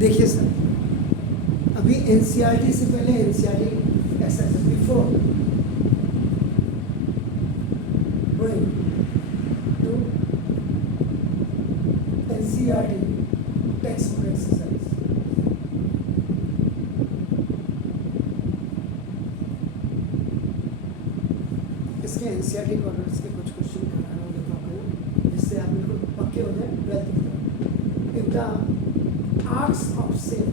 देखिए सर, अभी एनसीईआरटी से पहले एनसीईआरटी ऐसा था before going to NCERT text book exercise, इसके एनसीईआरटी कॉर्नर्स के कुछ क्वेश्चन कराना होगा तो आपको, जिससे आप बिल्कुल पक्के हो जाए 12th की तरफ। If the arts of same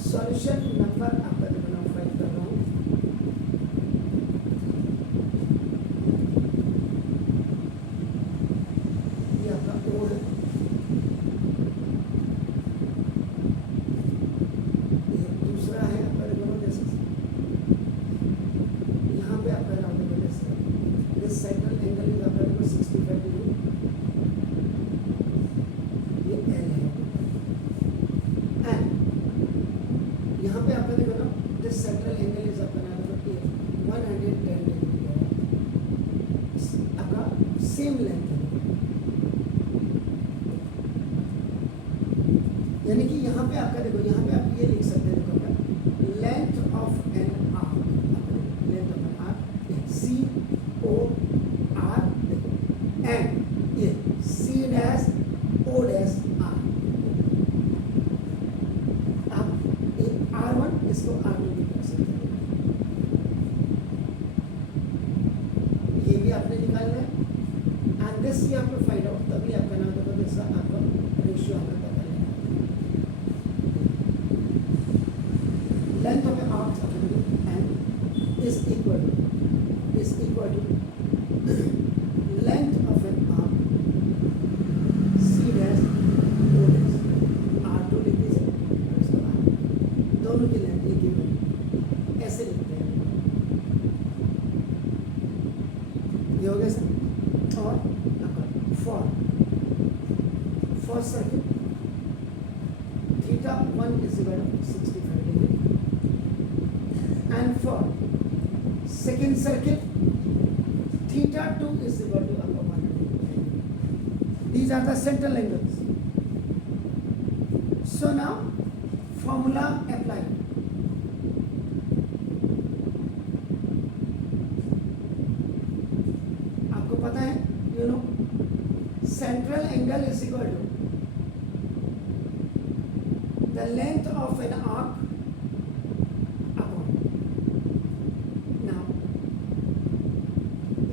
solution number आपका जो बना फाइल कर रहा हूँ, ये आपका ओ है, ये दूसरा है आपका जो जैसे यहाँ पे आपका जो जैसे दिस सेंट्रल एंगल इज आपका जो 65 डिग्री, ये एल है, एंड यहाँ पे आपका देखो ना दिस सेंट्रल एंगल इज आपका ना 110 डिग्री है, आपका सेम लेंथ है, यानी कि यहाँ पे आपका देखो, यहाँ पे आप ये लिख सकते हैं, देखो length of an arc, length of an arc C O R, देखो एंड ये C dash O dash R, आप ये R1 इसको R2 भी कर सकते हैं, ये भी आपने निकालना है, एंड दिस ये आपको फाइंड आउट, तभी आपका नाम देखो दिस आपका रेशियो आपका पता लगेगा। Length of an arc and is equal to length of an arc C dash O dash R2 लिख दीजिए, दोनों की लेंथ एक ही बनी, ऐसे लिखते हैं, ये हो गया सर। और for circle theta 1 is equal to 65 degree, and for second circle theta 2 is equal to 100. These are the central angles. So now formula applied. आपको पता है, you know, central angle is equal to the length of an arc upon now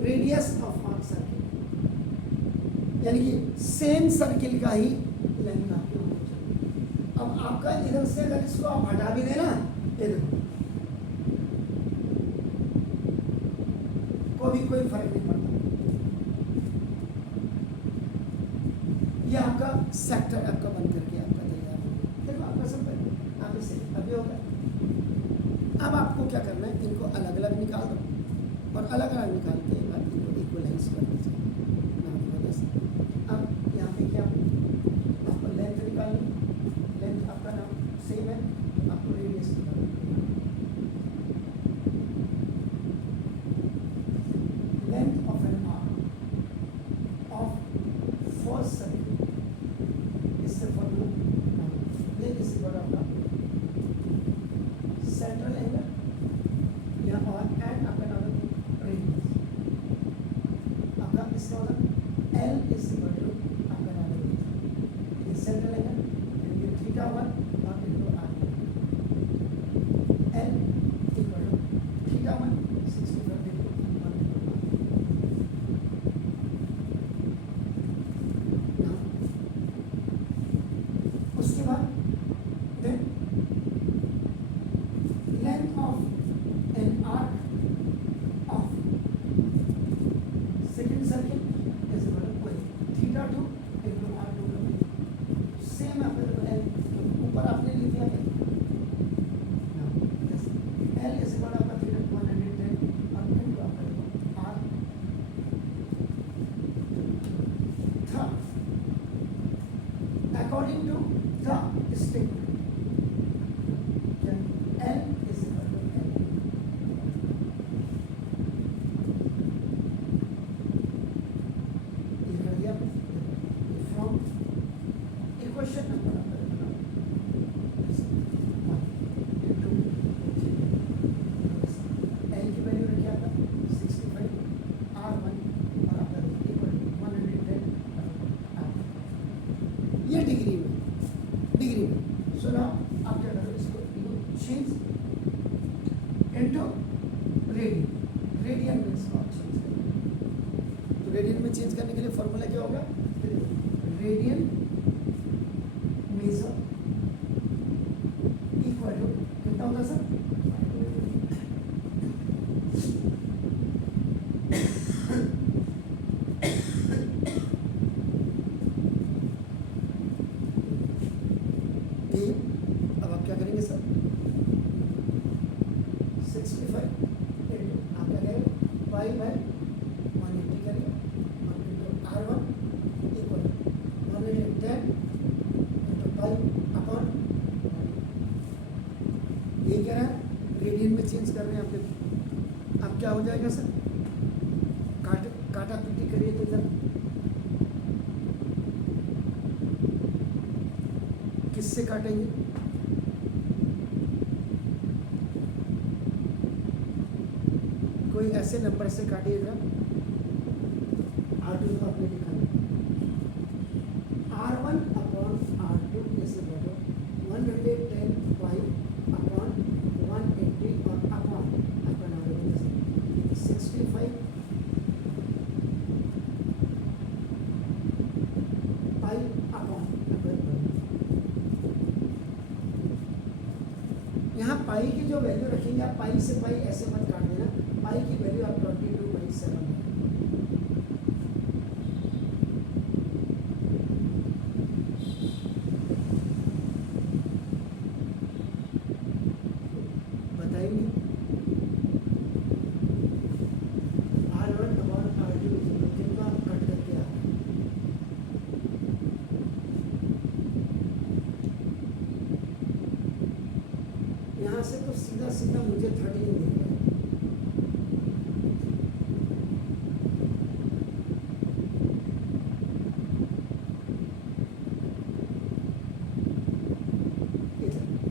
radius of arc circle, यानी कि same circle का ही length आपकी होनी चाहिए। अब आपका इधर से अगर इसको आप हटा भी देना, ये देखो कोई फर्क नहीं पड़ता, ये आपका सेक्टर आपका बंद करके आपका तैयार हो गया। देखो आपका सब आप इसे अभी होगा। अब आपको क्या करना है, इनको अलग अलग निकाल दो और अलग अलग निकाल के बाद इनको इक्वलाइज कर दीजिए। अब यहाँ पे क्या आपको लेंथ निकालनी, लेंथ आपका नाम सेम है, आपको रेडियस निकालना, length of an arc of first circle, इससे फॉर्मूला ये इस पर आपका सेंट्रल एंगल या और एंड आपका नाम रेडियस, आपका इसका मतलब L is equal to आपका नाम है ये सेंट्रल एंगल, यानी कि थीटा 1 और इनको R L equal to theta 1 65 degree, उसके बाद then length of an arc of second circle is equal to theta 2 into R2 का वैल्यू सेम आपका L ऊपर आपने लिख दिया है, L इज इक्वल आपका थीटा 110 और इनटू आपका R था according to the statement L is equal to L, ये कर दिया from equation number so now आप क्या करो, इसको you change into radian, radian में इसको आप चेंज करो। तो रेडियन में चेंज करने के लिए फॉर्मूला क्या होगा, रेडियन मेजर इक्वल टू कितना होगा सर, अब आप क्या करेंगे सर, 65 इंटू आप क्या करेंगे पाई बाय 180 करेंगे into R1 equal 110 into pi upon, ये क्या है रेडियन में चेंज कर रहे हैं आप। अब क्या हो जाएगा सर, काटा पीटी करिए तो इधर किससे काटेंगे, कोई ऐसे नंबर से काटिएगा, R2 को आपने लिखा है R1 अपॉन R2 ऐसे बोलो 110 पाई अपॉन 180 और अपॉन अपन 65 पाई अपॉन, यहाँ पाई की जो वैल्यू रखेंगे आप, पाई से पाई ऐसे मत काट देना, पाई की वैल्यू आप 22/7 बताएंगे। R1 अपॉन R2 कितना आप कट करके आ रहे हैं, यहाँ से तो सीधा सीधा मुझे 13 दिख रहा है,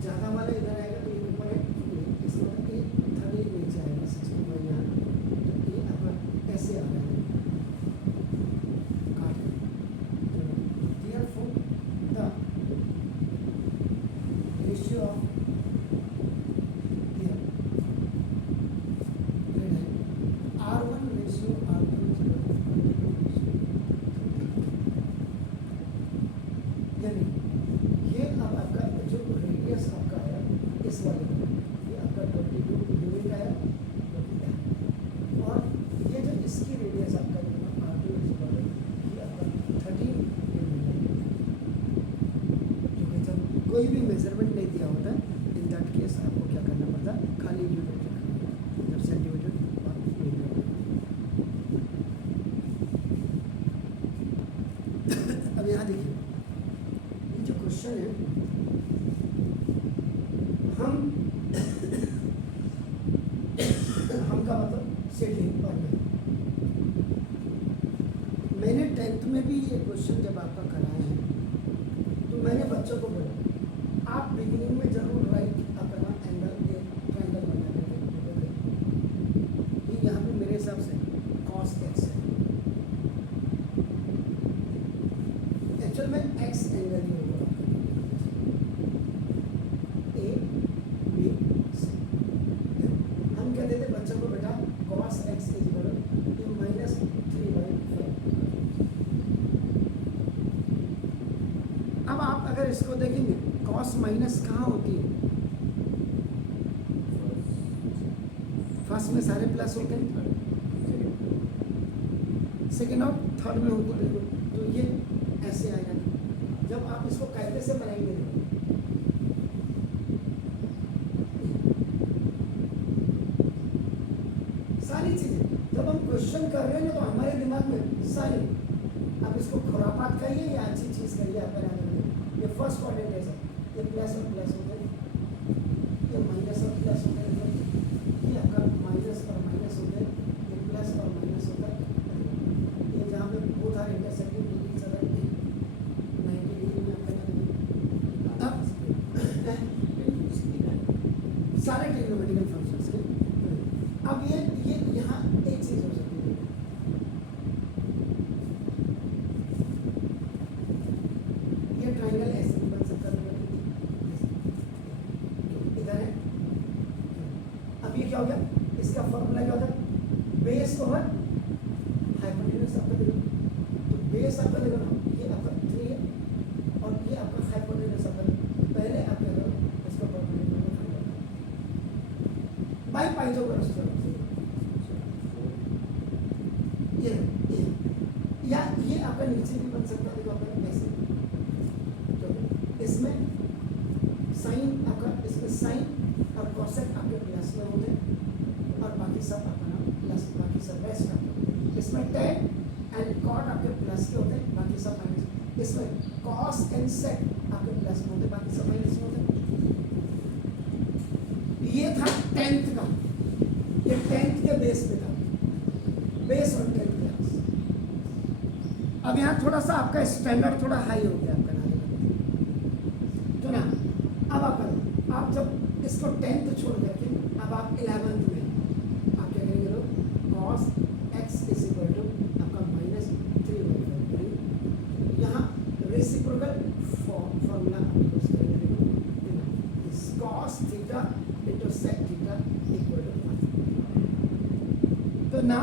ज़्यादा वाला इधर आएगा तो ये ऊपर है, इसमें ये 13 नीचे आएगा 65 यहाँ, तो ये अपन ऐसे आ रहा है काट, therefore the ratio of R1 ratio R2 यानी ये अब आपका जो रेडियस आपका आया इस वाले में, ये आपका 22 यूनिट आया और ये जो इसकी रेडियस आपका R2 ये आपका 13 यूनिट है, क्योंकि जब कोई भी मेजरमेंट नहीं दिया होता इन दैट केस आपको क्या करना पड़ता, खाली यूनिट रखना, जब सेंटीमीटर अब यहाँ देखिए ये जो क्वेश्चन है, हम का मतलब सेटिंग और मैंने 10th में भी ये क्वेश्चन जब आपका कराए हैं तो मैंने बच्चों को बोला आप बिगिनिंग में जरूर राइट अपना एंगल ट्रायंगल बना देंगे, यहाँ पे मेरे हिसाब से cos x है, एक्चुअल में x एंगल ही होगा A B C। हम क्या देते बच्चों को, बेटा cos x इक्वल टू -3/5। अब आप अगर इसको देखेंगे cos माइनस कहाँ होती है, फर्स्ट में सारे प्लस होते हैं, सेकेंड और थर्ड में होते हैं, तो ये ऐसे आएगा। जब आप इसको कैसे से बनाएंगे, सारी चीजें जब हम क्वेश्चन कर रहे हैं ना तो हमारे दिमाग में सारी, आप इसको खुरापात करिए या अच्छी चीज करिए, आप बना देंगे। ये फर्स्ट क्वाड्रेंट है सर, ये प्लस और प्लस होता है, ये माइनस और प्लस होता है, ये आपका माइनस और माइनस होता है, ये प्लस और माइनस होता है, ये जहाँ पे both are intersecting each other 90 degree में आप बना देंगे। अब सारे ट्रिग्नोमेट्रिकल फंक्शंस के, अब ये यहाँ एक चीज हो सकती है, ये ट्रायंगल ऐसे भी बन सकता है, भाई पाइथागोरस थ्योरम से ये या ये आपका नीचे भी बन सकता है, देखो आपका ऐसे, तो इसमें साइन आपका, इसमें साइन और कॉसेक आपके प्लस में होते हैं और बाकी सब अपना प्लस, बाकी सब रेस्ट आपका, इसमें टेन एंड कॉट आपके प्लस के होते हैं, बाकी सब माइनस, इसमें कॉस एंड सेक आपके प्लस में होते हैं, बाकी सब माइनस में होते हैं। ये था 10th का, ये 10th के बेस पे था, बेस ऑन 10th क्लास। अब यहाँ थोड़ा सा आपका स्टैंडर्ड थोड़ा हाई हो गया आपका ना, तो ना अब आप जब इसको 10th छोड़ करके अब आप 11th में आप क्या करेंगे लोग, cos x is equal to आपका -3/5, यहाँ रेसिप्रोकल फॉर्मूला यूज करेंगे, cos theta into sec theta equal to 1। तो ना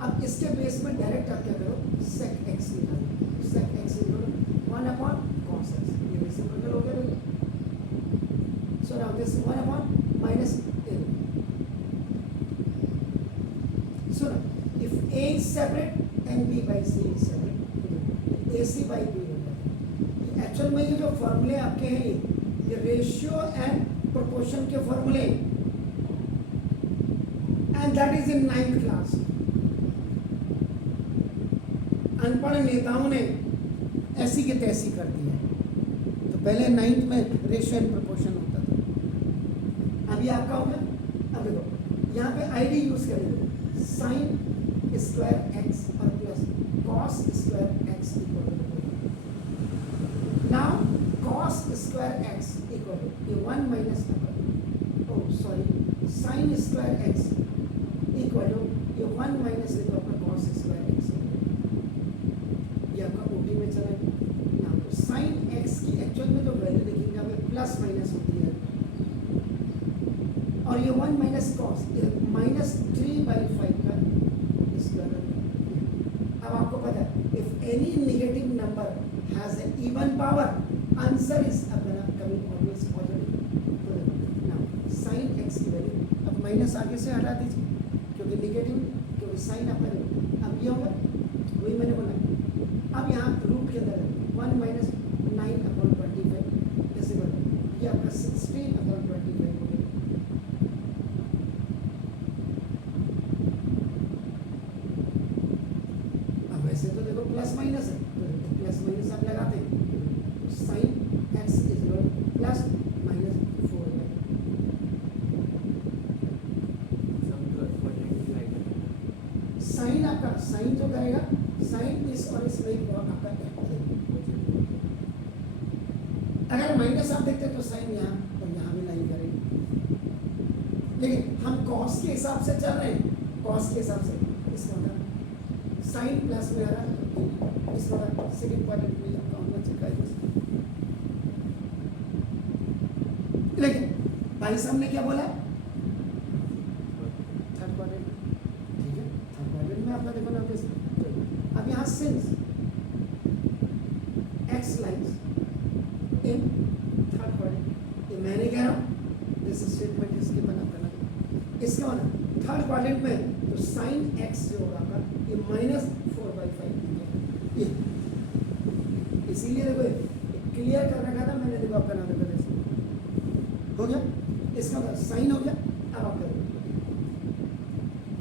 अब इसके बेस में डायरेक्ट आप क्या करो, sec x निकालो, sec x equal to 1/cos x, ये रेसिप्रोकल हो गया। So now this 1/-a. So now if a is separate and b by c is separate, ac by b होता है। एक्चुअल में ये जो फॉर्मूले आपके हैं ये रेशियो एंड प्रोपोर्शन के फॉर्मूले, and that is in 9th class. अनपढ़ नेताओं ने ऐसी की तैसी कर दी है, तो पहले 9th में रेशियो एंड प्रोपोर्शन होता था, अभी आपका हो गया। अब देखो यहाँ पे आईडी यूज करेंगे, साइन स्क्वायर एक्स और plus cos square x equal to, now cos square x equal to ये 1 minus sine square x equal to ये 1 माइनस आपका कॉस स्क्वायर एक्स, ये आपका ओटी में चला गया। यहाँ तो साइन एक्स की एक्चुअल में जो वैल्यू देखेंगे हमें प्लस माइनस होती है, और ये 1 माइनस कॉस -3/5 का स्क्वायर। अब आपको पता है if any negative number has an even power, answer is अपना कमिंग ऑलवेज पॉजिटिव। तो नाउ साइन एक्स की वैल्यू अब माइनस आगे से हटा दीजिए क्योंकि नेगेटिव, क्योंकि साइन अपना, अब ये होगा वही मैंने बोला। अब यहाँ रूट के अंदर 1 माइनस 9/25 कैसे बोला, ये आपका 16/25 हो गया। अब वैसे तो देखो प्लस माइनस है, तो प्लस माइनस आप लगाते हैं, sine x is equal plus minus 4। Sine आपका, साइन जो करेगा साइन इस और इस वही आपका अगर माइनस आप देखते तो साइन यहाँ और यहाँ भी लाइन करेंगे, लेकिन हम कॉस के हिसाब से चल रहे हैं, कॉस के हिसाब से इसका मतलब साइन प्लस में आ रहा है, इसका मतलब सेकंड क्वाड्रेंट में आपका होना चाहिए। लेकिन भाई साहब ने क्या बोला, थर्ड क्वाड्रेंट, ठीक है थर्ड क्वाड्रेंट में आपका देखो ना, अब यहाँ since x lines in third quadrant, ये मैंने कह रहा हूँ दिस स्टेटमेंट इसके बना करना, इसका मतलब थर्ड क्वाड्रेंट में तो साइन एक्स जो होगा आपका ये -4/5, ये इसीलिए देखो क्लियर कर रखा था मैंने, देखो आपका नाम देखो हो गया, इसका मतलब साइन हो गया। अब आप करेंगे,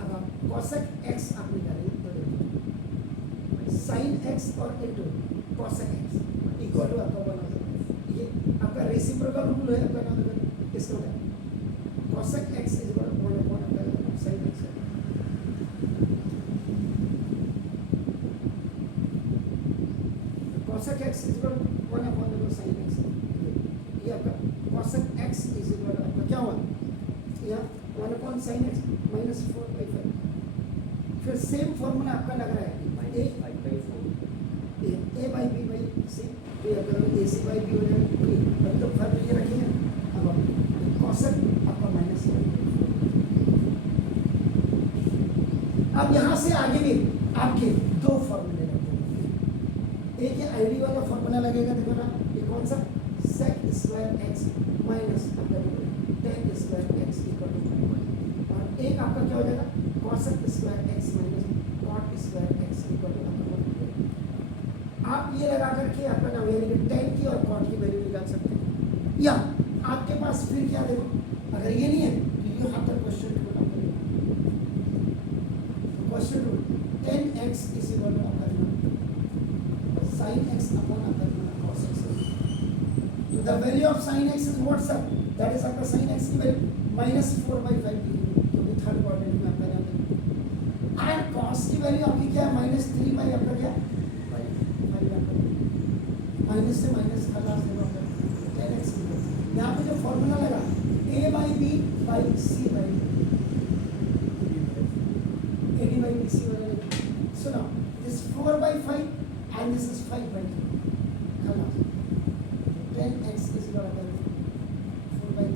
अब आप कॉसेक एक्स आप निकालेंगे, तो साइन एक्स और into cosec x equal to आपका 1/, ये आपका रेसिप्रोकल रूल है आपका नाम देखो, इसका मतलब cosec x is equal to 1/, sine x. cosec x is equal to 1/, sin x, ये आपका cosec x is equal to आपका क्या हुआ, या 1/sin x -4/5। फिर सेम फॉर्मूला आपका लग रहा है a by b by c, तो ये आपका ac by b हो जाएगा, अभी तो फर्क ये रखेंगे। अब cosec आपका -4। अब यहाँ से आगे भी आपके दो फॉर्मूले लगेंगे, एक ये आईडी वाला फॉर्मूला लगेगा, देखो ना ये कौन सा, sec square x minus 10 square x equal to 1, और एक आपका क्या हो जाएगा cosec square x minus cot square x equal to आपका आप ये लगा करके आपका ना यानी कि tan की और cot की वैल्यू निकाल सकते हैं। या आपके पास फिर क्या देखो अगर ये नहीं है तो you have the question two question two tan x is equal to आपका sin x अपॉन आपका cos x। तो the value of sin x is what's up that is आपका sin x की वैल्यू -4/5 क्योंकि थर्ड क्वाड्रेंट में आपका जाता है एंड cos की वैल्यू आपकी क्या है -3 आपका क्या माइनस से माइनस का लास्ट देखो आपका tan x यहाँ पे जो फॉर्मूला लगा a by b by c by ad by bc वाला so now this 4/5 and this is 5/3 खलास tan x is equal to 4/3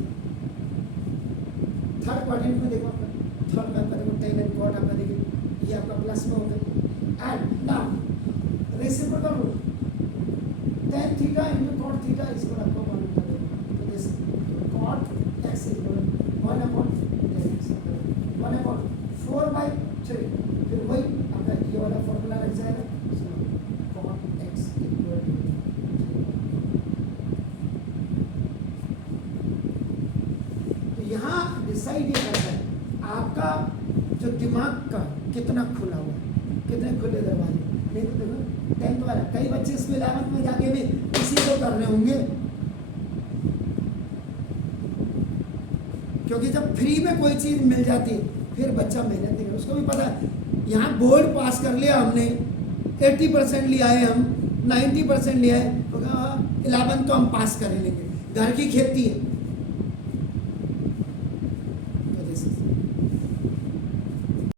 third quadrant में देखो आपका थर्ड में आपका देखो tan and cot आपका देखिए ये आपका प्लस में हो गया and now reciprocal rule tan theta into cot theta is equal to आपका 1 होता है तो this cot x is equal to 1 upon tan x 1 upon 4/3 फिर वही आपका ये वाला फॉर्मूला लग जाएगा cot x equal to तो यहाँ डिसाइड ये करता है आपका जो दिमाग का कितना खुला हुआ कितने खुले दरवाजे नहीं तो देखो 10th वाला कई बच्चे इसमें 11th में जाके भी इसी को कर रहे होंगे क्योंकि जब फ्री में कोई चीज मिल जाती है फिर बच्चा मेहनत नहीं कर उसको भी पता है यहाँ बोर्ड पास कर लिया हमने 80% लिया है हम 90% लिया है तो 11th तो हम पास कर लेंगे घर की खेती है